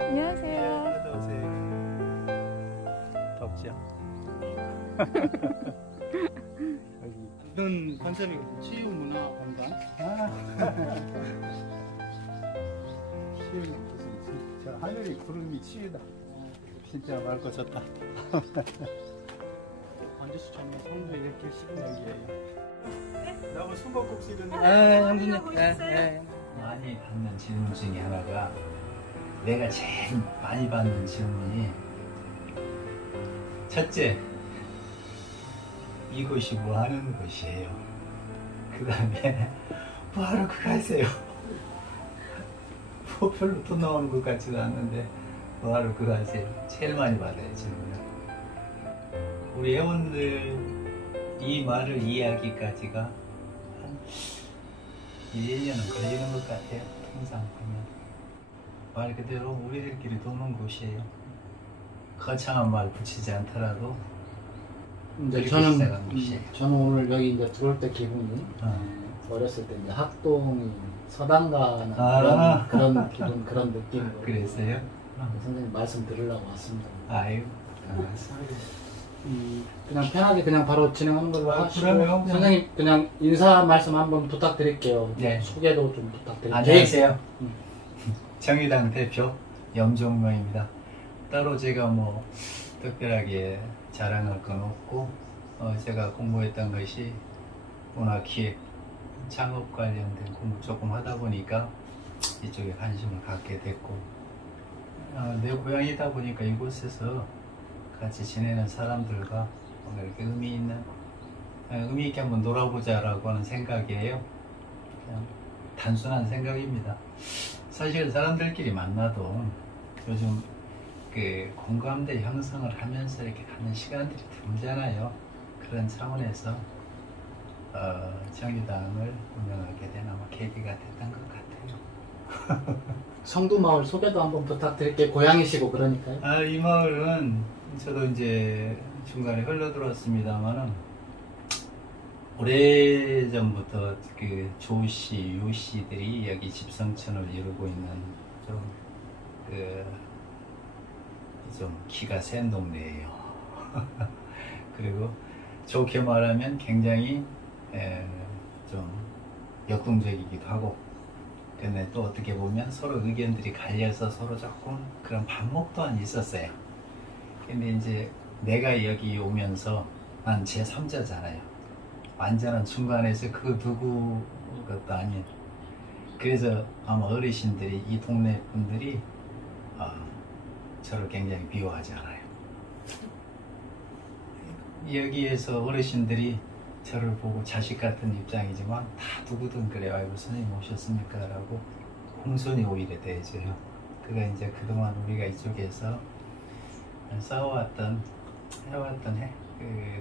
안녕하세요. 어서오세요. 덥죠? 여기 이런 컨셉이 치유문화공간. 치유는 무슨 진짜 하늘이 구름이 치유다. 진짜 맑고 좋다. 앉으시 정말 손도 이렇게 씻는 여기에요. 나무 숨바꼭질 이런 데. 형수님. 많이 받는 질문 중에 하나가, 내가 제일 많이 받는 질문이, 첫째, 이곳이 뭐 하는 곳이에요? 그 다음에 뭐하러 그 가세요? 뭐 별로 돈 나오는 것 같지도 않는데 뭐하러 그 가세요? 제일 많이 받아요, 질문을. 우리 회원들 이 말을 이해하기까지가 한 1년은 걸리는 것 같아요. 통상 보면 말 그대로 우리들끼리 도는 곳이에요. 거창한 말 붙이지 않더라도 이제 시작한 곳이에요. 저는 오늘 여기 이제 들어올 때 기분이 어렸을 때 이제 학동이 서당 가는 그런 기분, 그런 느낌으로. 그랬어요? 선생님 말씀 들으려고 왔습니다. 아유, 그냥 편하게 그냥 바로 진행하는 걸로 하시고, 그러면 선생님 그냥 인사 말씀 한번 부탁드릴게요. 네. 소개도 좀 부탁드릴게요. 안녕하세요. 정의당 대표 염종명입니다. 따로 제가 뭐 특별하게 자랑할 건 없고, 제가 공부했던 것이 문화기획, 창업 관련된 공부 조금 하다 보니까 이쪽에 관심을 갖게 됐고, 내 고향이다 보니까 이곳에서 같이 지내는 사람들과 뭔가 이렇게 의미 있게 한번 놀아보자라고 하는 생각이에요. 그냥 단순한 생각입니다. 사실 사람들끼리 만나도 요즘 그 공감대 형성을 하면서 이렇게 가는 시간들이 드물잖아요. 그런 차원에서 정의당을 운영하게 된 아마 계기가 됐던 것 같아요. 성두마을 소개도 한번 부탁드릴게요. 고향이시고 그러니까요. 이 마을은 저도 이제 중간에 흘러들었습니다만은, 오래전부터 그 조씨, 유씨들이 여기 집성촌을 이루고 있는 좀 기가 센 동네예요. 그리고 좋게 말하면 굉장히 좀 역동적이기도 하고, 근데 또 어떻게 보면 서로 의견들이 갈려서 서로 조금 그런 반목 또한 있었어요. 근데 이제 내가 여기 오면서 난 제3자잖아요. 완전한 중간에서 그 누구 것도 아닌. 그래서 아마 어르신들이, 이 동네 분들이 저를 굉장히 미워하지 않아요. 여기에서 어르신들이 저를 보고 자식 같은 입장이지만 다 누구든 그래요. 아이고 선생님 오셨습니까? 라고 공손히 오히려 대해줘요. 그가 이제 그동안 우리가 이쪽에서 해왔던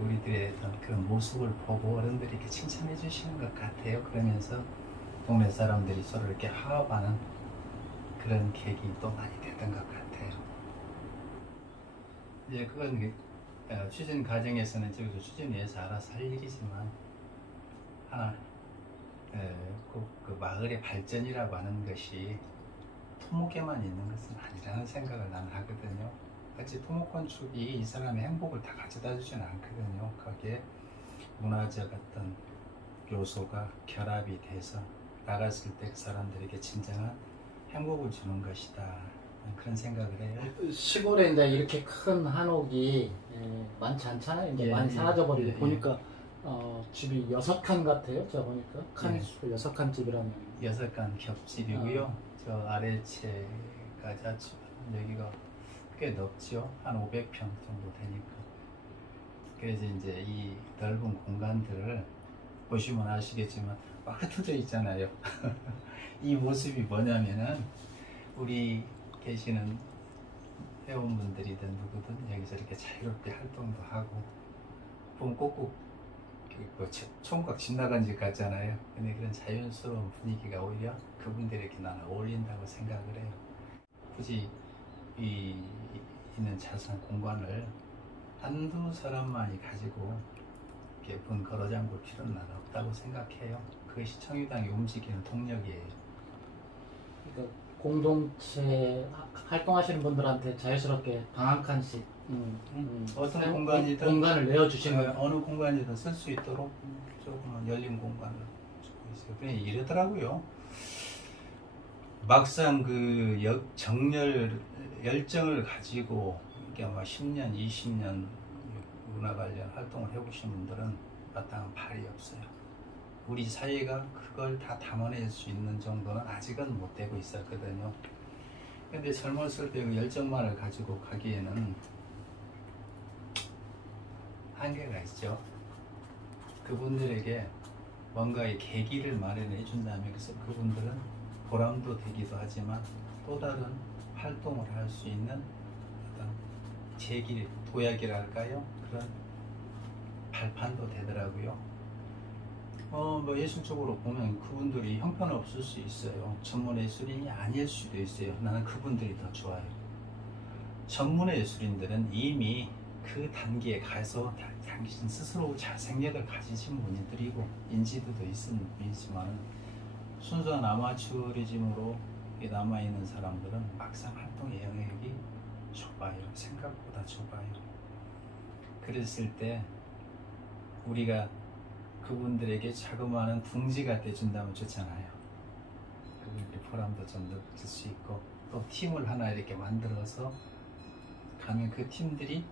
우리들의 어떤 그런 모습을 보고 어른들이 이렇게 칭찬해 주시는 것 같아요. 그러면서 동네 사람들이 서로 이렇게 화합하는 그런 계기 또 많이 됐던 것 같아요. 이제 그건 추진 과정에서는 저기서 추진위에서 알아서 할 일이지만, 하나 꼭 그 마을의 발전이라고 하는 것이 토목에만 있는 것은 아니라는 생각을 나는 하거든요. 같이 토목건축이 이 사람의 행복을 다 가져다 주지는 않거든요. 거기에 문화적 어떤 요소가 결합이 돼서 나갔을 때 그 사람들에게 진정한 행복을 주는 것이다, 그런 생각을 해요. 시골에 이제 이렇게 큰 한옥이 많지 않잖아요. 이제 많이 사라져버리고 보니까 집이 6칸 같아요. 제가 보니까 칸이 6칸 집이라면 6칸 겹집이고요. 저 아래채가 자주 여기가 꽤 넓죠. 한 500평 정도 되니까. 그래서 이제 이 넓은 공간들을 보시면 아시겠지만 막 흩어져 있잖아요. 이 모습이 뭐냐면은, 우리 계시는 회원분들이든 누구든 여기서 이렇게 자유롭게 활동도 하고, 보면 꼭꼭 총각 집 나간 집 같잖아요. 근데 그런 자연스러운 분위기가 오히려 그분들에게 나는 어울린다고 생각을 해요. 굳이 있는 자산 공간을 한두 사람만이 가지고 이렇게 분 걸어 잠글 필요는 난 없다고 생각해요. 그것이 청유당이 움직이는 동력이에요. 그러니까 공동체 활동하시는 분들한테 자유스럽게 방 한 칸씩 어떤 공간이든 공간을 내어주신 거예요. 어느 공간이든 쓸 수 있도록 조금 열린 공간을 주고 있어요. 그냥 이러더라고요. 막상 그 열정을 가지고 이게 아마 10년, 20년 문화 관련 활동을 해보신 분들은 마땅한 발이 없어요. 우리 사회가 그걸 다 담아낼 수 있는 정도는 아직은 못 되고 있었거든요. 근데 젊었을 때 그 열정만을 가지고 가기에는 한계가 있죠. 그분들에게 뭔가의 계기를 마련해 준다면 그래서 그분들은 보람도 되기도 하지만 또 다른 활동을 할 수 있는 어떤 제길, 도약이랄까요? 그런 발판도 되더라고요. 뭐 예술적으로 보면 그분들이 형편없을 수 있어요. 전문 예술인이 아닐 수도 있어요. 나는 그분들이 더 좋아요. 전문 예술인들은 이미 그 단계에 가서 당신 스스로 자생력을 가지신 분들이고 인지도도 있는 분이지만 순수한 아마추어리즘으로 남아있는 사람들은 막상 활동의 영역이 좁아요. 생각보다 좁아요. 그랬을 때 우리가 그분들에게 자그마한 둥지가 돼준다면 좋잖아요. 그분들이 보람도 좀 느낄 수 있고 또 팀을 하나 이렇게 만들어서 가면 그 팀들이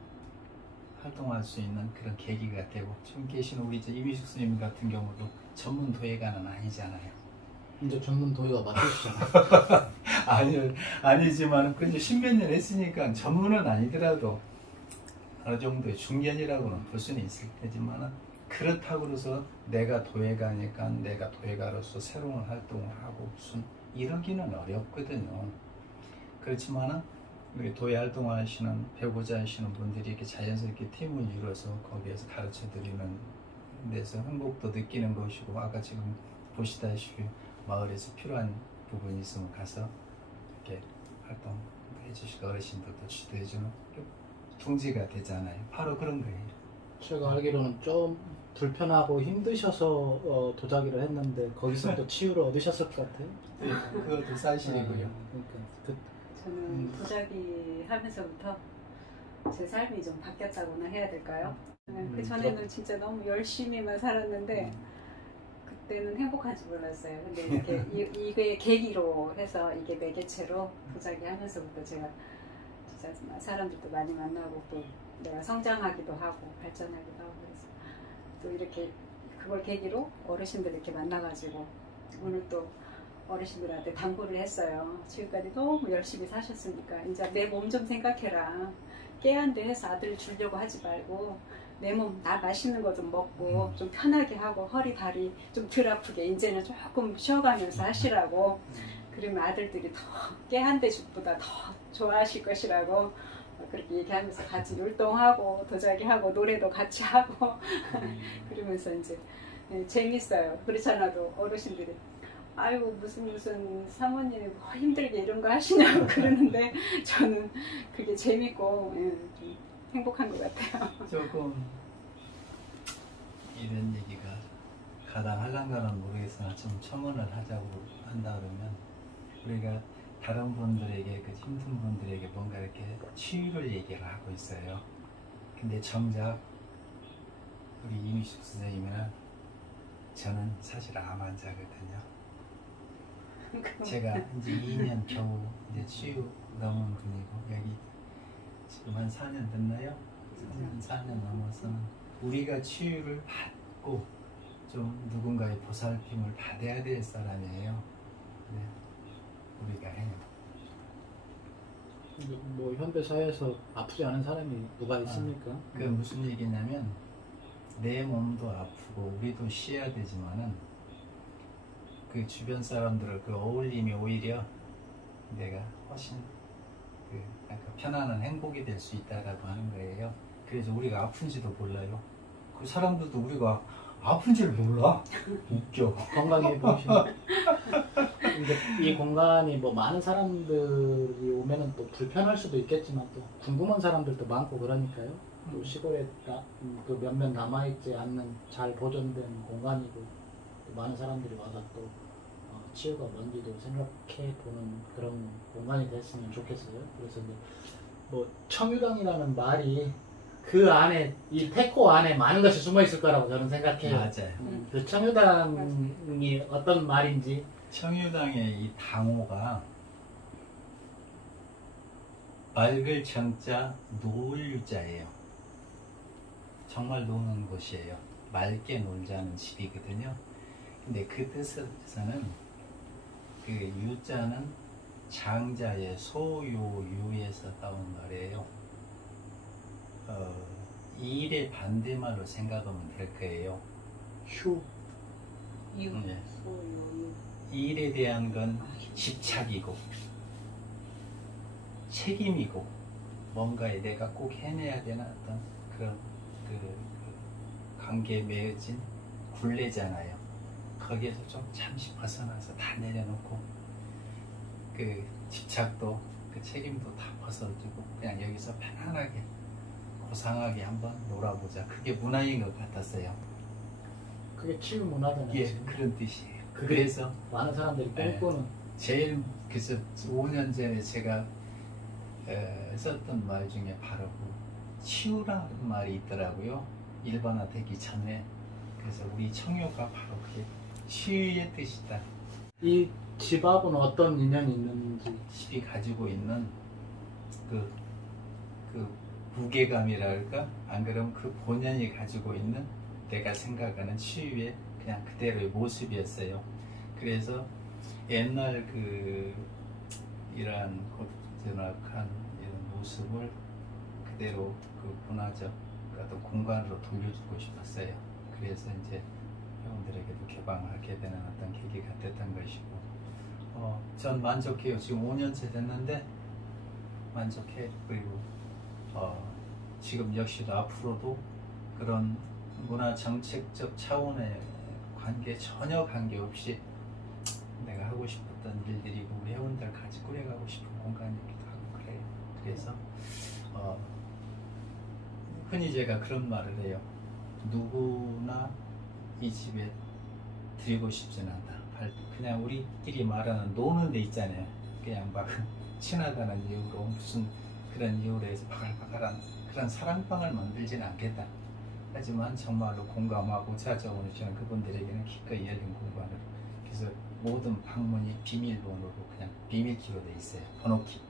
활동할 수 있는 그런 계기가 되고 지금 계시는 우리 이미숙 스님 같은 경우도 전문 도예가는 아니잖아요. 이제 전문 도예가 맡으시잖아요. 아니지만 그 이제 10몇 년 했으니까 전문은 아니더라도 어느 정도의 중견이라고는 볼 수는 있을 테지만 그렇다고 해서 내가 도예가니까 내가 도예가로서 새로운 활동을 하고 무슨 이러기는 어렵거든요. 그렇지만 우리 도예 활동하시는 배우고자 하시는 분들이 이렇게 자연스럽게 팀을 이루어서 거기에서 가르쳐 드리는 데서 행복도 느끼는 것이고 아까 지금 보시다시피 마을에서 필요한 부분이 있으면 가서 이렇게 활동해 주시고 어르신들도 지도해주는 둥지가 되잖아요. 바로 그런 거예요. 제가 알기로는 좀 불편하고 힘드셔서 도자기를 했는데 거기서 또 치유를 얻으셨을 것 같아요. 네, 그것도 사실이고요. 그러니까 저는 도자기 하면서부터 제 삶이 좀 바뀌었다고나 해야 될까요? 그 전에는 진짜 너무 열심히만 살았는데 그때는 행복한지 몰랐어요. 근데 이렇게 이게 계기로 해서 이게 매개체로 도자기 하면서부터 제가 진짜 사람들도 많이 만나고 또 내가 성장하기도 하고 발전하기도 하고 그래서 또 이렇게 그걸 계기로 어르신들 이렇게 만나가지고 오늘 또 어르신들한테 당부를 했어요. 지금까지 너무 열심히 사셨으니까 이제 내 몸 좀 생각해라. 깨한데 해서 아들 주려고 하지 말고 내 몸 나 맛있는 거 좀 먹고 좀 편하게 하고 허리 다리 좀 덜 아프게 이제는 조금 쉬어가면서 하시라고. 그러면 아들들이 더 깨한데 죽보다 더 좋아하실 것이라고 그렇게 얘기하면서 같이 율동하고 도자기하고 노래도 같이 하고 그러면서 이제 재밌어요. 그렇지 않아도 어르신들이 아이고 무슨 사모님이 뭐 힘들게 이런 거 하시냐고 그러는데 저는 그게 재밌고 좀 행복한 것 같아요. 조금 이런 얘기가 가당할란가는 모르겠으나 좀 첨언을 하자고 한다 그러면 우리가 다른 분들에게 그 힘든 분들에게 뭔가 이렇게 치유를 얘기를 하고 있어요. 근데 정작 우리 이미숙 선생님은 저는 사실 암 환자거든요. 제가 이제 2년 겨우 이제 치유 넘은 분이고 여기 지금 한 4년 됐나요? 4년 넘어서는 우리가 치유를 받고 좀 누군가의 보살핌을 받아야 될 사람이에요. 네, 우리가 해요. 뭐 현대 사회에서 아프지 않은 사람이 누가 있습니까? 그 무슨 얘기냐면 내 몸도 아프고 우리도 쉬어야 되지만은 그 주변 사람들을 그 어울림이 오히려 내가 훨씬 그 약간 편안한 행복이 될 수 있다라고 하는 거예요. 그래서 우리가 아픈지도 몰라요. 그 사람들도 우리가 아픈지를 몰라. 웃겨. 건강해 보시면 이제 이 공간이 뭐 많은 사람들이 오면은 또 불편할 수도 있겠지만 또 궁금한 사람들도 많고 그러니까요. 또 시골에 그 몇몇 남아있지 않는 잘 보존된 공간이고 또 많은 사람들이 와서 또 치유가 뭔지도 생각해보는 그런 공간이 됐으면 좋겠어요. 그래서 이제 뭐 청유당이라는 말이 그 안에 이 태코 안에 많은 것이 숨어 있을 거라고 저는 생각해요. 맞아요. 그 청유당이 어떤 말인지. 청유당의 이 당호가 맑을 정자 노을 유자예요. 정말 노는 곳이에요. 맑게 놀자는 집이거든요. 근데 그 뜻에서는 그 유자는 장자의 소요유에서 따온 말이에요. 일의 반대말로 생각하면 될 거예요. 휴. 유, 네. 소유, 일에 대한 건 집착이고 책임이고 뭔가에 내가 꼭 해내야 되는 어떤 그런 그 관계에 매여진 굴레잖아요. 거기에서 좀 잠시 벗어나서 다 내려놓고 그 집착도 그 책임도 다 벗어지고 그냥 여기서 편안하게 고상하게 한번 놀아보자. 그게 문화인 것 같았어요. 그게 치유 문화잖아요. 예, 지금. 그런 뜻이에요. 그게 그래서 많은 사람들이 네. 꿈꾸는. 제일 그래서 5년 전에 제가 썼던 말 중에 바로 그 치유라는 말이 있더라고요. 일반화되기 전에. 그래서 우리 청유가 바로 그게 치유의 뜻이다. 이 집하고는 어떤 인연이 있는지. 집이 가지고 있는 그 무게감이랄까? 안 그러면 그 본연이 가지고 있는 내가 생각하는 치유의 그냥 그대로의 모습이었어요. 그래서 옛날 그 이러한 고즈넉한 이런 모습을 그대로 그 문화적 어떤 공간으로 돌려주고 싶었어요. 그래서 이제 회원들에게도 개방하게 되는 어떤 계기가 됐던 것이고, 전 만족해요. 지금 5년째 됐는데 만족해. 그리고 지금 역시도 앞으로도 그런 문화 정책적 차원의 전혀 관계없이 내가 하고 싶었던 일들이고 우리 회원들 같이 꾸려가고 싶은 공간이기도 하고 그래요. 그래서 흔히 제가 그런 말을 해요. 누구나 이 집에 들이고 싶진 않다. 그냥 우리끼리 말하는 노는 데 있잖아요. 그냥 막 친하다는 이유로 무슨 그런 이유로 해서 바글바글한 그런 사랑방을 만들지는 않겠다. 하지만 정말로 공감하고 찾아오시는 그분들에게는 기꺼이 열린 공간을. 그래서 모든 방문이 비밀번호로 그냥 비밀키로 돼 있어요. 번호키.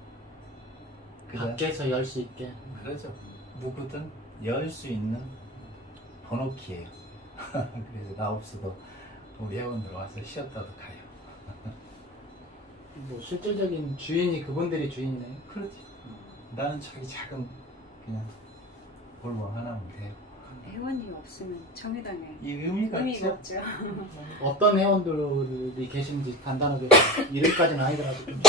밖에서 열 수 있게. 그러죠. 누구든 열 수 있는 번호키예요. 그래서 나 없어도 우리 회원들 와서 쉬었다도 가요. 뭐 실질적인 주인이 그분들이 주인이네요. 그렇지. 나는 저기 작은 그냥 볼모 하나면 돼요. 회원이 없으면 청유당에 이 의미가 없죠. 어떤 회원들이 계신지 간단하게 이름까지는 아니더라도 좀.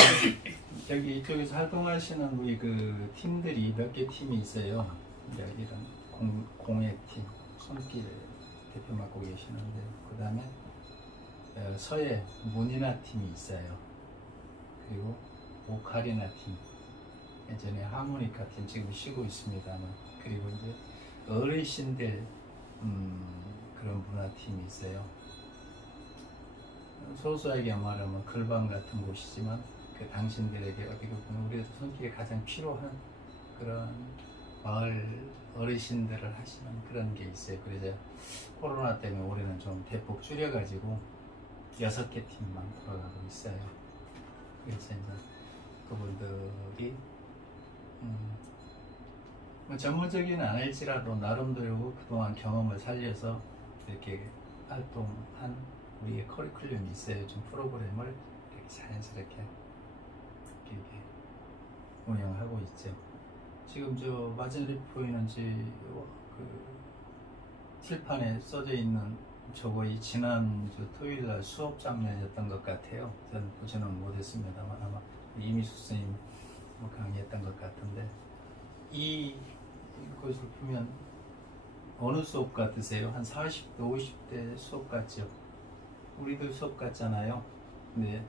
여기 이쪽에서 활동하시는 우리 그 팀들이 몇 개 팀이 있어요. 이런 공예팀, 손길 대표 맡고 계시는데, 그 다음에 서예 문인화 팀이 있어요. 그리고 오카리나 팀, 예전에 하모니카 팀 지금 쉬고 있습니다만, 그리고 이제 어르신들 그런 문화팀이 있어요. 소소하게 말하면 글방 같은 곳이지만 그 당신들에게 어떻게 보면 우리가 손길에 가장 필요한 그런 마을 어르신들을 하시는 그런 게 있어요. 그래서 코로나 때문에 올해는 좀 대폭 줄여가지고 6개 팀만 돌아가고 있어요. 그래서 이제 그분들이 전문적이는 아닐지라도 나름대로 그동안 경험을 살려서 이렇게 활동한 우리의 커리큘럼이 있어요. 좀 프로그램을 이렇게 자연스럽게 이렇게 운영하고 있죠. 지금 저 마진리 보이는 그 칠판에 써져 있는 저거이 지난주 토요일날 수업 장면이었던 것 같아요. 저는 보지는 못했습니다만 아마 이미수 선생님 강의했던 것 같은데, 이것을 보면 어느 수업 같으세요? 한 40대, 50대 수업 같죠? 우리들 수업 같잖아요. 근데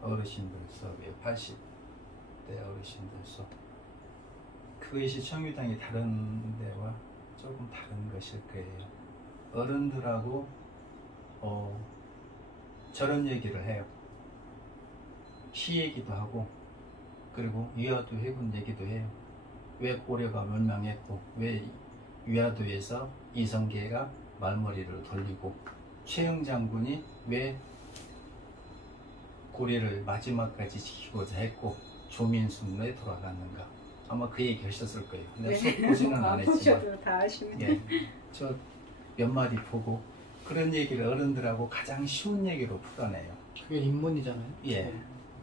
어르신들 수업이에요. 80대 어르신들 수업. 그것이 청유당이 다른 데와 조금 다른 것일 거예요. 어른들하고 저런 얘기를 해요. 시 얘기도 하고 그리고 위화도 해군 얘기도 해요. 왜 고려가 멸망했고 왜 위화도에서 이성계가 말머리를 돌리고 최영 장군이 왜 고려를 마지막까지 지키고자 했고 조민순에 돌아갔는가. 아마 그 얘기 하셨을 거예요. 근데 네. 보지는 안 했지만 보셔도 다 아시면 예, 저 몇 마디 보고 그런 얘기를 어른들하고 가장 쉬운 얘기로 풀어내요. 그게 인문이잖아요. 예,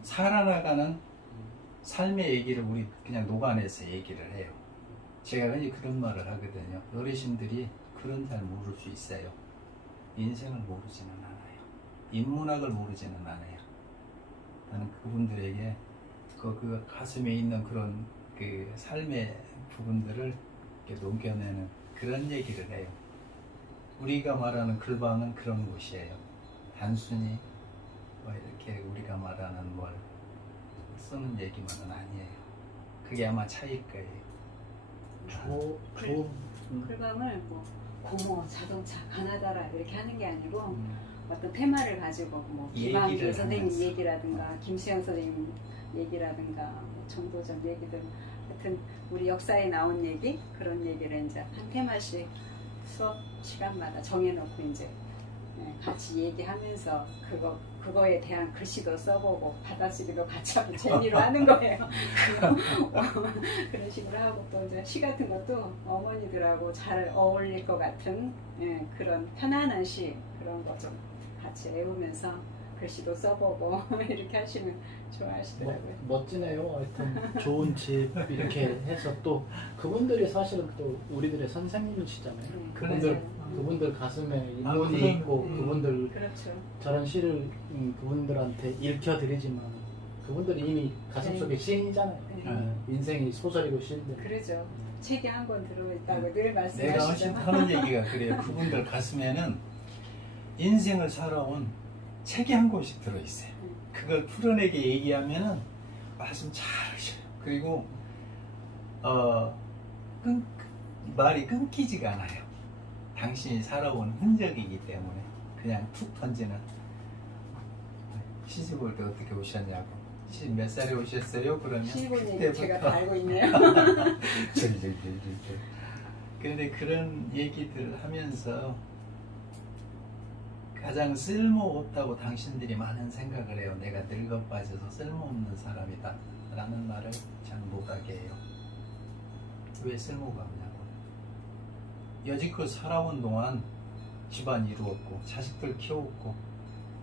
살아나가는 삶의 얘기를 우리 그냥 녹아내서 얘기를 해요. 제가 흔히 그런 말을 하거든요. 어르신들이 그런 잘 모를 수 있어요. 인생을 모르지는 않아요. 인문학을 모르지는 않아요. 나는 그분들에게 그 가슴에 있는 그런 그 삶의 부분들을 이렇게 녹여내는 그런 얘기를 해요. 우리가 말하는 글방은 그런 곳이에요. 단순히 뭐 이렇게 우리가 말하는 뭘 쓰는 얘기만은 아니에요. 그게 아마 차이일 거예요. 글방을 뭐 고모, 자동차, 가나다라 이렇게 하는 게 아니고 어떤 테마를 가지고 뭐 김한규 선생님 얘기라든가 김수영 선생님 얘기라든가 뭐 정도전 얘기들 하여튼 우리 역사에 나온 얘기 그런 얘기를 이제 한 테마씩 수업 시간마다 정해놓고 이제 같이 얘기하면서 그거에 대한 글씨도 써보고 받아쓰기도 같이 하고 재미로 하는 거예요. 그런 식으로 하고 또 이제 시 같은 것도 어머니들하고 잘 어울릴 것 같은 그런 편안한 시 그런 거 좀 같이 외우면서 글씨도 써보고 이렇게 하시면 좋아하시더라고요. 멋지네요. 하여튼 좋은 집 이렇게 해서 또 그분들이 사실은 또 우리들의 선생님이시잖아요. 그분들 가슴에 인문이 있고 그분들 그렇죠. 저런 시를 그분들한테 읽혀드리지만 그분들이 이미 가슴속에 시인이잖아요. 인생이 소설이고 시인데. 그러죠. 책이 한 권 들어있다고 늘 내가 말씀하시잖아요. 훨씬 하는 얘기가 그래요. 그분들 가슴에는 인생을 살아온 책이 한 권씩 들어있어요. 그걸 풀어내게 얘기하면은 말씀 잘 하셔요. 그리고 말이 끊기지가 않아요. 당신이 살아온 흔적이기 때문에 그냥 툭 던지는. 시집 올 때 어떻게 오셨냐고. 시집 몇 살에 오셨어요? 그러면 시집 온 얘기 제가 다 알고 있네요. 그런데 그런 얘기들 하면서 가장 쓸모없다고 당신들이 많은 생각을 해요. 내가 늙어 빠져서 쓸모없는 사람이다 라는 말을 잘 못하게 해요. 왜 쓸모가 없냐고. 여지껏 살아온 동안 집안 이루었고 자식들 키웠고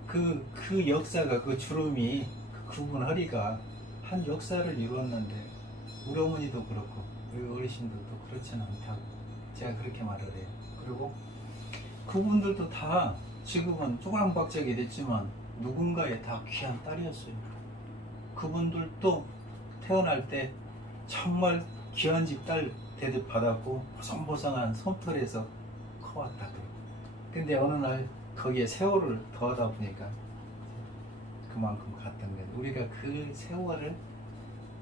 그 역사가 그 주름이 굵은 허리가 한 역사를 이루었는데 우리 어머니도 그렇고 우리 어르신들도 그렇지는 않다고 제가 그렇게 말을 해요. 그리고 그분들도 다 지금은 쪼그랑박작이 됐지만 누군가의 다 귀한 딸이었어요. 그분들도 태어날 때 정말 귀한 집 딸 대접 받았고 보송보송한 솜털에서 커왔다 그러고. 근데 어느 날 거기에 세월을 더하다 보니까 그만큼 갔던 거예요. 우리가 그 세월을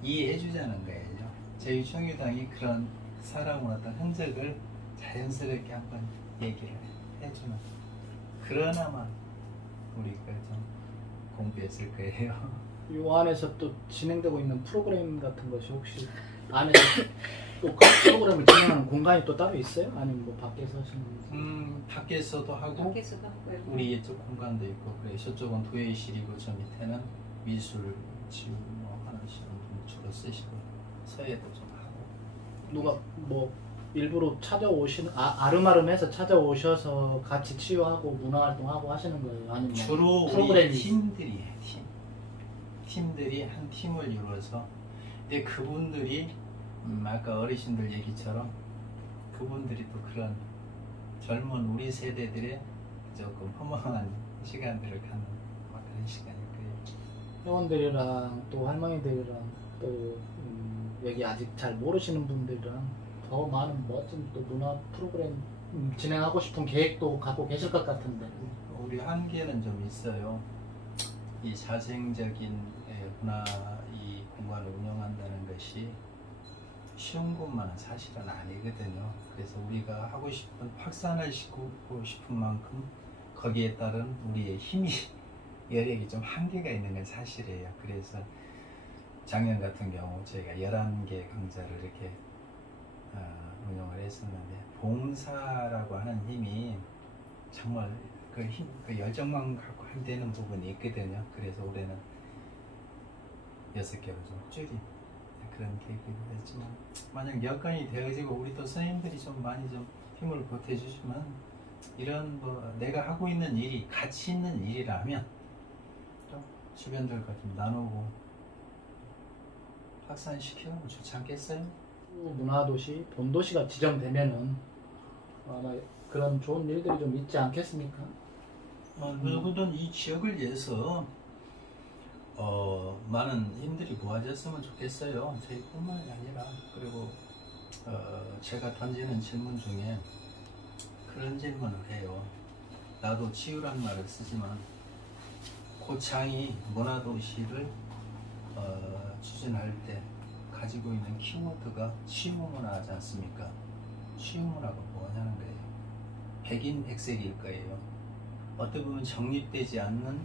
이해해 주자는 거예요. 저희 청유당이 그런 살아온 어떤 흔적을 자연스럽게 한번 얘기를 해주는, 그러나마 우리가 좀 공부했을 거예요. 이 안에서 또 진행되고 있는 프로그램 같은 것이 혹시 안에서 또 그 프로그램을 진행하는 공간이 또 따로 있어요? 아니면 뭐 밖에서 하시는 건지? 밖에서도 하고 밖에서도 하고요. 우리 이쪽 공간도 있고 그래. 저쪽은 도예실이고 저 밑에는 미술 지금 뭐 하시는 분 주로 쓰시고 서예도 좀 하고. 누가 뭐 일부러 찾아오시는 아름아름해서 찾아오셔서 같이 치유하고 문화활동하고 하시는 거예요? 아니면 주로 프로그램이 우리 팀들이에요. 팀들이 한 팀을 이루어서. 근데 그분들이 아까 어르신들 얘기처럼 그분들이 또 그런 젊은 우리 세대들의 조금 허망한 시간들을 갖는 그런 시간일 거예요. 회원들이랑 또 할머니들이랑 또 여기 아직 잘 모르시는 분들이랑 더 많은 멋진 또 문화 프로그램 진행하고 싶은 계획도 갖고 계실 것 같은데. 우리 한계는 좀 있어요. 이 자생적인 문화 이 공간을 운영한다는 것이 쉬운 것만은 사실은 아니거든요. 그래서 우리가 하고 싶은 확산을 시키고 싶은 만큼 거기에 따른 우리의 힘이 여력이 좀 한계가 있는 건 사실이에요. 그래서 작년 같은 경우 저희가 11개 강좌를 이렇게 운영을 했었는데, 봉사라고 하는 힘이 정말 그 힘, 그 열정만 갖고 안 되는 부분이 있거든요. 그래서 올해는 6개로 좀 줄인 그런 계획이기도 했지만, 만약 여건이 되어지고 우리 또 선생님들이 좀 많이 좀 힘을 보태주시면, 이런 뭐 내가 하고 있는 일이 가치 있는 일이라면 또 주변들과 좀 나누고 확산시키면 좋지 않겠어요? 문화도시, 본도시가 지정되면은 아마 그런 좋은 일들이 좀 있지 않겠습니까? 누구든 이 지역을 위해서 많은 힘들이 모아졌으면 좋겠어요. 저희뿐만이 아니라. 그리고 제가 던지는 질문 중에 그런 질문을 해요. 나도 치유란 말을 쓰지만 고창이 문화도시를 추진할 때 가지고 있는 키워드가 치유문화지 않습니까? 치유문화가 뭐냐는 거예요. 백인백색일 거예요. 어떻게 보면 정립되지 않는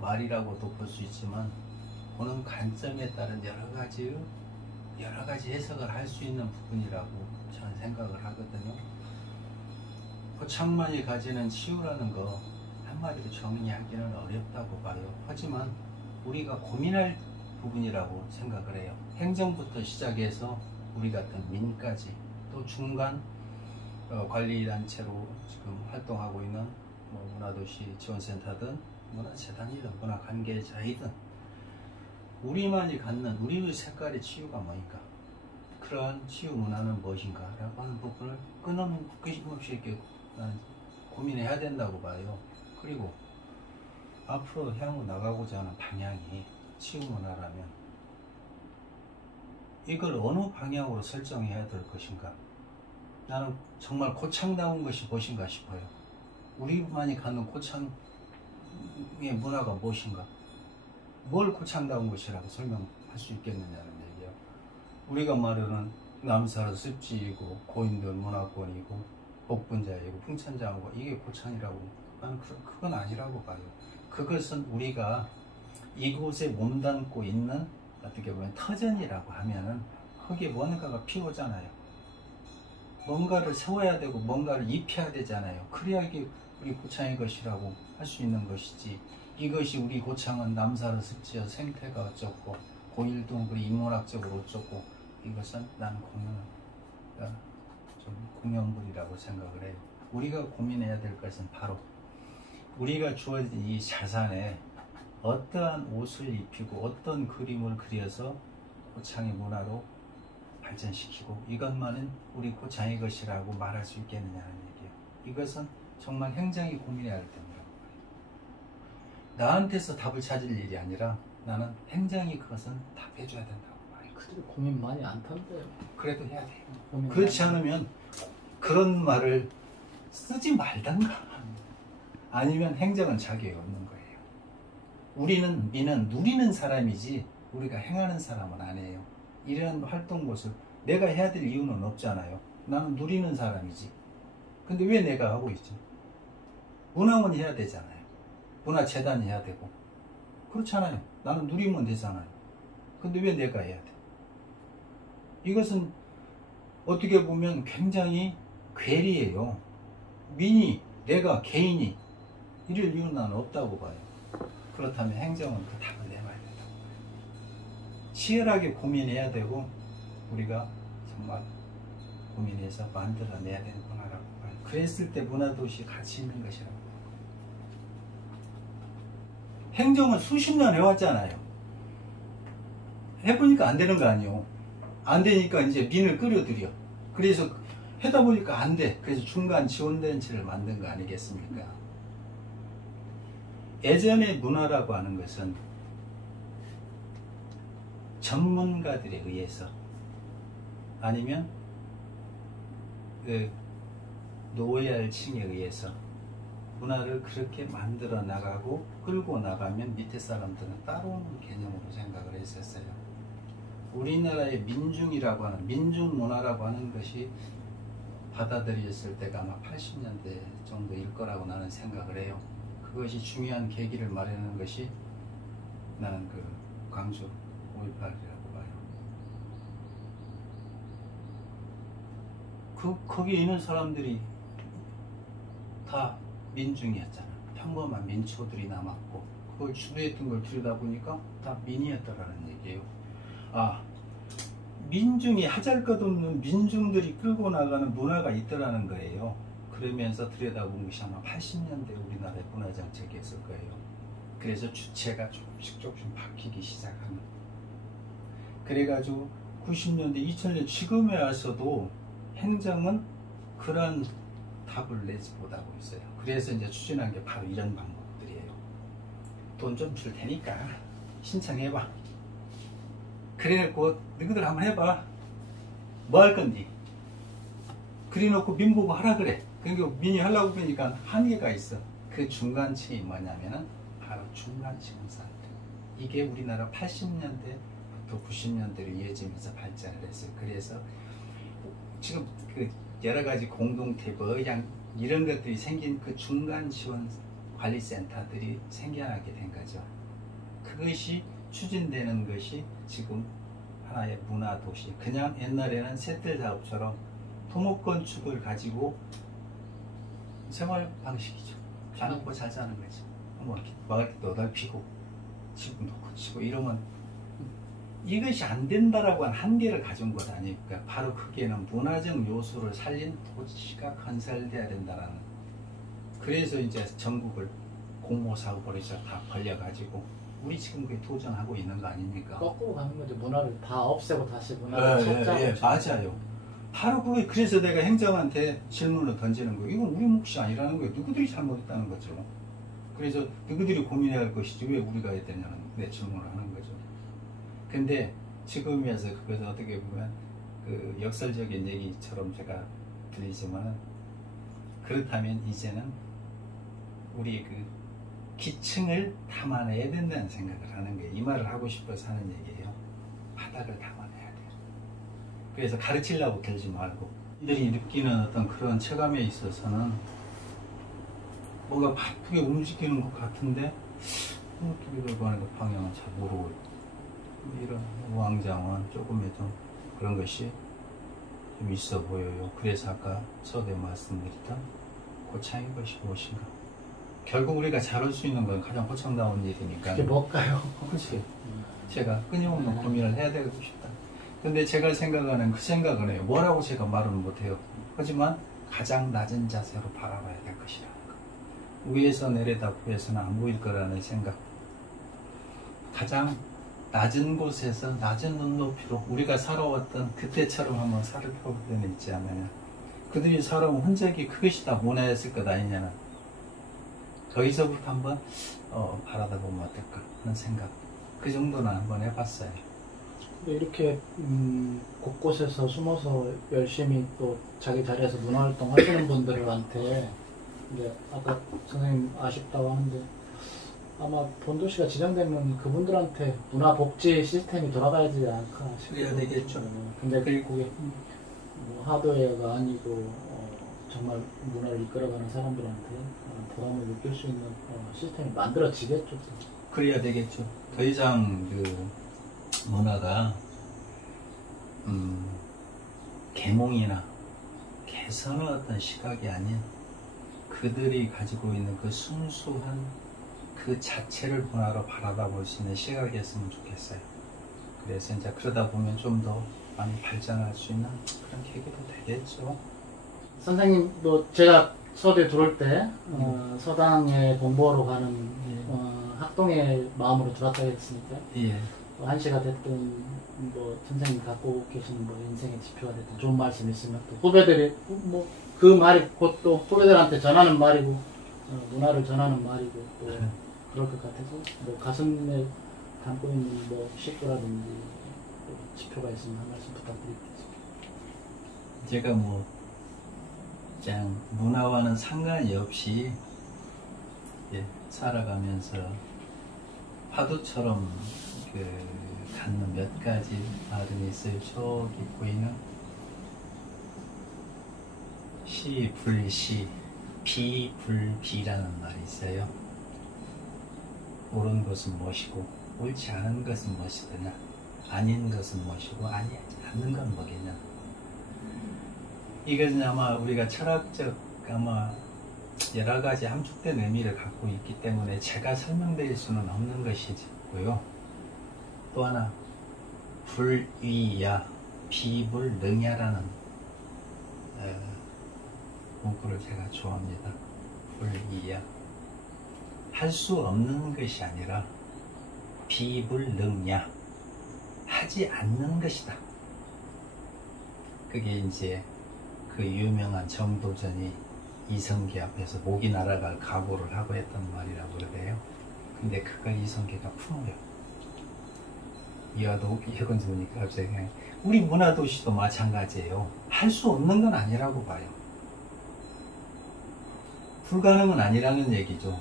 말이라고도 볼 수 있지만, 보는 관점에 따른 여러 가지 해석을 할 수 있는 부분이라고 저는 생각을 하거든요. 고창만이 가지는 치유라는 거 한마디로 정리하기는 어렵다고 봐요. 하지만 우리가 고민할 부분이라고 생각을 해요. 행정부터 시작해서 우리 같은 민까지, 또 중간 관리단체로 지금 활동하고 있는 뭐 문화도시 지원센터든 문화재단이든 문화관계자이든, 우리만이 갖는 우리의 색깔의 치유가 뭐니까, 그러한 치유 문화는 무엇인가 라고 하는 부분을 끊임없이 이렇게 나는 고민해야 된다고 봐요. 그리고 앞으로 향후 나가고자 하는 방향이 치유 문화라면 이걸 어느 방향으로 설정해야 될 것인가, 나는 정말 고창다운 것이 무엇인가 싶어요. 우리만이 갖는 고창의 문화가 무엇인가, 뭘 고창다운 것이라고 설명할 수 있겠느냐는 얘기예요. 우리가 말하는 남사로 습지이고 고인들 문화권이고 복분자이고 풍천장하고 이게 고창이라고, 나는 그건 아니라고 봐요. 그것은 우리가 이곳에 몸담고 있는 어떻게 보면 터전이라고 하면은 거기에 뭔가가 필요하잖아요. 뭔가를 세워야 되고 뭔가를 입혀야 되잖아요. 그래야 이게 우리 고창의 것이라고 할 수 있는 것이지, 이것이 우리 고창은 남사로 습지어 생태가 어쩌고 고일동 그리고 인문학적으로 어쩌고, 이것은 나는 좀 공연물이라고 생각을 해요. 우리가 고민해야 될 것은 바로 우리가 주어진 이 자산에 어떠한 옷을 입히고 어떤 그림을 그려서 고창의 문화로 발전시키고, 이것만은 우리 고창의 것이라고 말할 수 있겠느냐는 얘기예요. 이것은 정말 행정이 고민해야 할 됩니다. 나한테서 답을 찾을 일이 아니라 나는 행정이 그것은 답해줘야 된다고 말해요. 그들이 고민 많이 안 탄대요. 그래도 해야 돼요. 그렇지 않으면 그런 말을 쓰지 말던가, 아니면 행정은 자격이 없는 거예요. 민은 누리는 사람이지 우리가 행하는 사람은 아니에요. 이런 활동 곳을 내가 해야 될 이유는 없잖아요. 나는 누리는 사람이지. 근데 왜 내가 하고 있지? 문화원이 해야 되잖아요. 문화재단이 해야 되고. 그렇잖아요. 나는 누리면 되잖아요. 근데 왜 내가 해야 돼? 이것은 어떻게 보면 굉장히 괴리해요. 내가 개인이 이럴 이유는 나는 없다고 봐요. 그렇다면 행정은 그 답을 내놔야 된다고 봐요. 치열하게 고민해야 되고, 우리가 정말 고민해서 만들어내야 되는 문화라고 봐요. 그랬을 때 문화도시 가치 있는 것이라고 봐요. 행정은 수십 년 해왔잖아요. 해보니까 안 되는 거 아니에요. 안 되니까 이제 민을 끌어들여. 그래서 하다 보니까 안 돼. 그래서 중간 지원단체를 만든 거 아니겠습니까? 예전의 문화라고 하는 것은 전문가들에 의해서, 아니면 그 노예층에 의해서 문화를 그렇게 만들어 나가고 끌고 나가면 밑에 사람들은 따라오는 개념으로 생각을 했었어요. 우리나라의 민중이라고 하는, 민중 문화라고 하는 것이 받아들였을 때가 아마 80년대 정도일 거라고 나는 생각을 해요. 그것이 중요한 계기를 마련하는 것이 나는 그 광주 5.18이라고 봐요. 거기에 있는 사람들이 다 민중이었잖아. 평범한 민초들이 남았고 그걸 주도했던 걸 들여다보니까 다 민이었다라는 얘기예요. 아, 민중이 하잘것없는 민중들이 끌고 나가는 문화가 있더라는 거예요. 그러면서 들여다본 것이 아마 80년대 우리나라의 문화정책이었을 거예요. 그래서 주체가 조금씩 바뀌기 시작하는. 그래가지고 90년대, 2000년 지금에 와서도 행정은 그런 답을 내지 못하고 있어요. 그래서 이제 추진한 게 바로 이런 방법들이에요. 돈 좀 줄 테니까 신청해봐. 그래놓고 너희들 한번 해봐. 뭐 할 건지. 그래놓고 민 보고 하라 그래. 그러니까 민이 하려고 그러니까 한계가 있어. 그 중간층이 뭐냐면은 바로 중간층 사람들. 이게 우리나라 80년대부터 90년대로 이어지면서 발전을 했어요. 그래서 지금 그 여러 가지 공동체 뭐 이런 것들이 생긴 그 중간 지원 관리센터들이 생겨나게 된 거죠. 그것이 추진되는 것이 지금 하나의 문화도시. 그냥 옛날에는 셋들 사업처럼 토목건축을 가지고 생활 방식이죠. 잘 먹고 잘 사는 거죠. 뭐 마을도 넓히고 지붕도 고치고 이러면 이것이 안 된다라고 한 한계를 가진 것 아닙니까? 바로 거기에는 문화적 요소를 살린 도시가 건설돼야 된다라는. 그래서 이제 전국을 공모사업으로 다 벌려가지고 우리 지금 그게 도전하고 있는 거 아닙니까? 거꾸로 가는 거죠. 문화를 다 없애고 다시 문화를 찾자고. 예, 맞아요. 바로 그게. 그래서 내가 행정한테 질문을 던지는 거예요. 이건 우리 몫이 아니라는 거예요. 누구들이 잘못했다는 거죠. 그래서 누구들이 고민해야 할 것이지 왜 우리가 해야 되냐는 내 질문을 하는 거죠. 근데 지금이어서 그것을 어떻게 보면 그 역설적인 얘기처럼 제가 들리지만은, 그렇다면 이제는 우리 그 기층을 담아내야 된다는 생각을 하는 거예요. 이 말을 하고 싶어서 하는 얘기예요. 바닥을 담아내야 돼요. 그래서 가르치려고 들지 말고 이들이 느끼는 어떤 그런 체감에 있어서는 뭔가 바쁘게 움직이는 것 같은데 어떻게 들고 하는 그 방향은 잘 모르고 있고, 이런 우왕좌왕은 조금의 좀 그런 것이 좀 있어 보여요. 그래서 아까 서두에 말씀드렸던 고창인 것이 무엇인가. 결국 우리가 잘할 수 있는 건 가장 고창다운 일이니까. 그게 뭘까요? 그렇지. 제가 끊임없는 고민을 해야 되고 싶다. 근데 제가 생각하는 그 생각은 해요. 뭐라고 제가 말은 못해요. 하지만 가장 낮은 자세로 바라봐야 될 것이라는 거. 위에서 내려다보에서는 안 보일 거라는 생각. 가장 낮은 곳에서 낮은 눈높이로 우리가 살아왔던 그때처럼 한번 살펴볼 때는 있지 않느냐. 그들이 살아온 흔적이 그것이 다 문화였을 것 아니냐는, 거기서부터 한번 바라다 보면 어떨까 하는 생각. 그 정도는 한번 해봤어요. 이렇게 곳곳에서 숨어서 열심히 또 자기 자리에서 문화활동 하시는 분들한테 이제 아까 선생님 아쉽다고 하는데, 아마 본도시가 지정되면 그분들한테 문화복지 시스템이 돌아가야지 않을까 싶어요. 그래야 되겠죠. 근데 그게 뭐 하드웨어가 아니고 정말 문화를 이끌어가는 사람들한테 보람을 느낄 수 있는 시스템이 만들어지겠죠. 그래야 되겠죠. 더 이상 그 문화가 계몽이나 개선의 어떤 시각이 아닌 그들이 가지고 있는 그 순수한 그 자체를 문화로 바라다 볼 수 있는 시각이었으면 좋겠어요. 그래서 이제 그러다 보면 좀 더 많이 발전할 수 있는 그런 계기도 되겠죠. 선생님, 뭐 제가 서대에 들어올 때 서당에 공부하러 가는 학동의 마음으로 들어왔다고 했으니까 예. 또 한시가 됐든 뭐 선생님 갖고 계시는 뭐 인생의 지표가 됐든 좋은 말씀 있으면 또 후배들이 뭐 그 말이 곧 또 후배들한테 전하는 말이고 문화를 전하는 말이고 또 그럴 것 같아서 뭐 가슴에 담고 있는 뭐 식구라든지 지표가 있으면 한 말씀 부탁드리겠습니다. 제가 뭐 그냥 문화와는 상관이 없이 살아가면서 파도처럼 갖는 몇 가지 말은 있어요. 저기 보이는 시, 불, 시, 비, 불, 비라는 말이 있어요. 옳은 것은 무엇이고 옳지 않은 것은 무엇이더냐, 아닌 것은 무엇이고 아니지 않는 건 뭐겠냐. 이것은 아마 우리가 철학적 아마 여러 가지 함축된 의미를 갖고 있기 때문에 제가 설명드릴 수는 없는 것이고요. 또 하나, 불위야 비불능야라는 문구를 제가 좋아합니다. 불위야, 할 수 없는 것이 아니라 비불능야, 하지 않는 것이다. 그게 이제 그 유명한 정도전이 이성계 앞에서 목이 날아갈 각오를 하고 했던 말이라고 그래요. 근데 그걸 이성계가 품어요. 이건 좋으니까 갑자기 우리 문화도시도 마찬가지예요. 할 수 없는 건 아니라고 봐요. 불가능은 아니라는 얘기죠.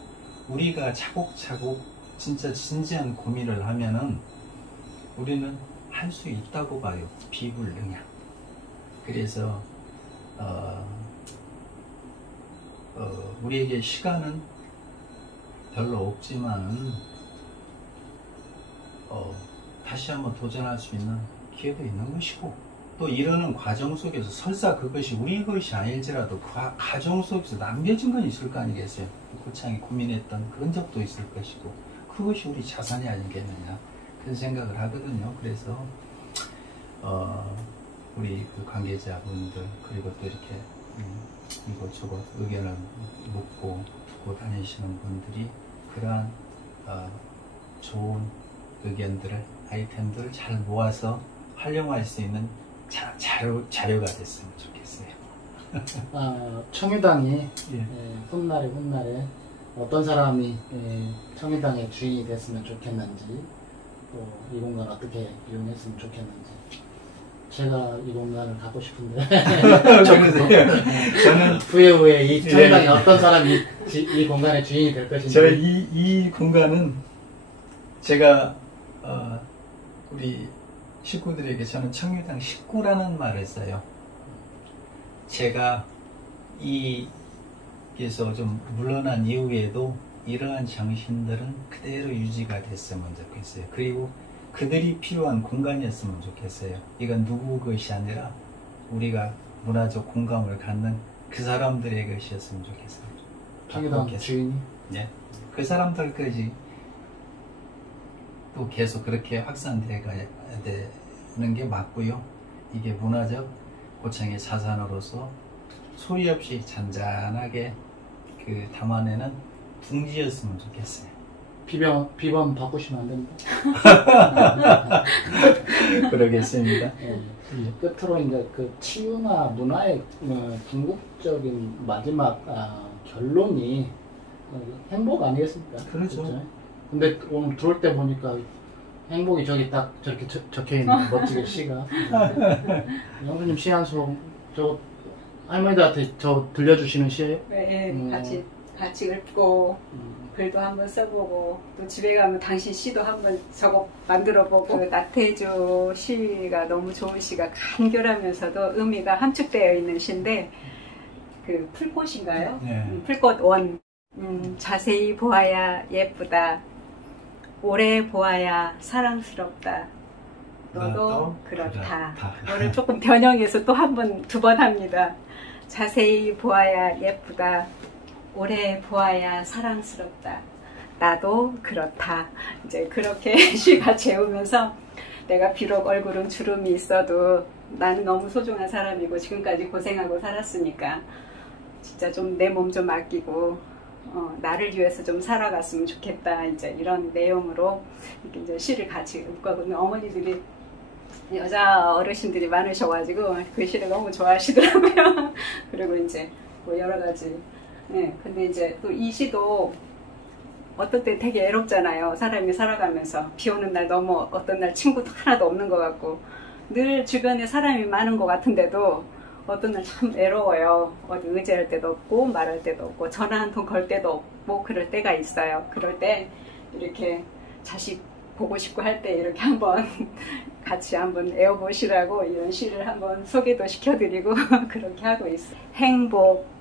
우리가 차곡차곡 진짜 진지한 고민을 하면은 우리는 할 수 있다고 봐요. 비불능야. 그래서 우리에게 시간은 별로 없지만은 다시 한번 도전할 수 있는 기회도 있는 것이고, 또 이러는 과정 속에서 설사 그것이 우리 것이 아닐지라도 그 과정 속에서 남겨진 건 있을 거 아니겠어요. 고창이 고민했던 그런 적도 있을 것이고, 그것이 우리 자산이 아니겠느냐 그런 생각을 하거든요. 그래서 우리 그 관계자분들, 그리고 또 이렇게 이것저것 의견을 묻고 듣고 다니시는 분들이 그러한 좋은 의견들을, 아이템들을 잘 모아서 활용할 수 있는 자료가 됐으면 좋겠어요. 청유당이 훗날에 어떤 사람이 청유당의 주인이 됐으면 좋겠는지, 또 이 공간 어떻게 이용했으면 좋겠는지. 제가 이 공간을 갖고 싶은데 저는 후에 이 청유당에 어떤 사람이 이 공간의 주인이 될 것인지. 이 공간은 제가 우리 식구들에게 저는 청유당 식구라는 말을 써요. 제가 이에서 좀 물러난 이후에도 이러한 정신들은 그대로 유지가 됐으면 좋겠어요. 그리고 그들이 필요한 공간이었으면 좋겠어요. 이건 누구 것이 아니라 우리가 문화적 공감을 갖는 그 사람들의 것이었으면 좋겠어요. 청유당 주인이? 네. 그 사람들까지 또 계속 그렇게 확산되는 게 맞고요. 이게 문화적 고창의 자산으로서 소리 없이 잔잔하게 그 담아내는 둥지였으면 좋겠어요. 비번 바꾸시면 안 됩니다. 그러겠습니다. 끝으로 이제 그 치유나 문화의 궁극적인 마지막 결론이 행복 아니겠습니까? 그렇죠. 근데 오늘 들어올 때 보니까 행복이 저기 딱 저렇게 적혀있는 멋지게 시가. 영수님 시 한 소, 저 할머니들한테 저 들려주시는 시예요? 네, 같이 읽고 글도 한번 써보고, 또 집에 가면 당신 시도 한번 저거 만들어보고. 그 나태주 시가 너무 좋은 시가 간결하면서도 의미가 함축되어 있는 시인데, 그 풀꽃인가요? 네. 풀꽃 원. 자세히 보아야 예쁘다. 오래 보아야 사랑스럽다. 너도 그렇다. 그거를 조금 변형해서 또 두 번 합니다. 자세히 보아야 예쁘다. 오래 보아야 사랑스럽다. 나도 그렇다. 이제 그렇게 시가 재우면서 내가 비록 얼굴은 주름이 있어도 나는 너무 소중한 사람이고 지금까지 고생하고 살았으니까 진짜 좀 내 몸 좀 아끼고 나를 위해서 좀 살아갔으면 좋겠다. 이제 이런 내용으로 이렇게 이제 시를 같이 읽거든요. 어머니들이 여자 어르신들이 많으셔가지고 그 시를 너무 좋아하시더라고요. 그리고 이제 뭐 여러 가지. 네, 근데 이제 또 이 시도 어떨 때 되게 애롭잖아요. 사람이 살아가면서 비 오는 날 너무 어떤 날 친구도 하나도 없는 것 같고 늘 주변에 사람이 많은 것 같은데도 어떤 날 참 외로워요. 어디 의지할 때도 없고 말할 때도 없고 전화 한 통 걸 때도 없고 그럴 때가 있어요. 그럴 때 이렇게 자식 보고 싶고 할 때 이렇게 한번 같이 한번 애워보시라고 이런 시를 한번 소개도 시켜드리고 그렇게 하고 있어요. 행복.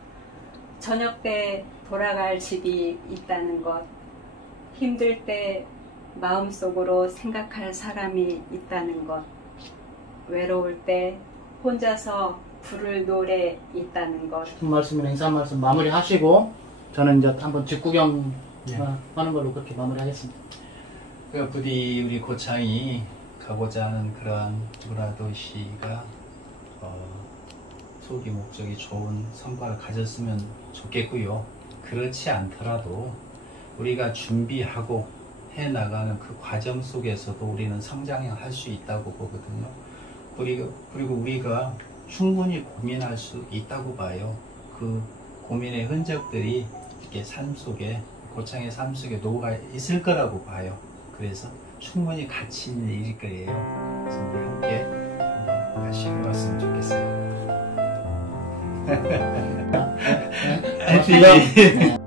저녁 때 돌아갈 집이 있다는 것, 힘들 때 마음속으로 생각할 사람이 있다는 것, 외로울 때 혼자서 부를 노래 있다는 것. 한 말씀이나 인사 한 말씀 마무리 하시고 저는 이제 한번 뒷구경 예. 하는 걸로 그렇게 마무리하겠습니다. 그 부디 우리 고창이 가고자 하는 그러한 문화도시가 소기 목적이 좋은 성과를 가졌으면 좋겠고요. 그렇지 않더라도 우리가 준비하고 해나가는 그 과정 속에서도 우리는 성장할 수 있다고 보거든요. 그리고 우리가 충분히 고민할 수 있다고 봐요. 그 고민의 흔적들이 이렇게 삶 속에, 고창의 삶 속에 녹아 있을 거라고 봐요. 그래서 충분히 가치 있는 일일 거예요. 그래서 우리 함께 한번 같이 해봤으면 좋겠어요. 고맙습니다.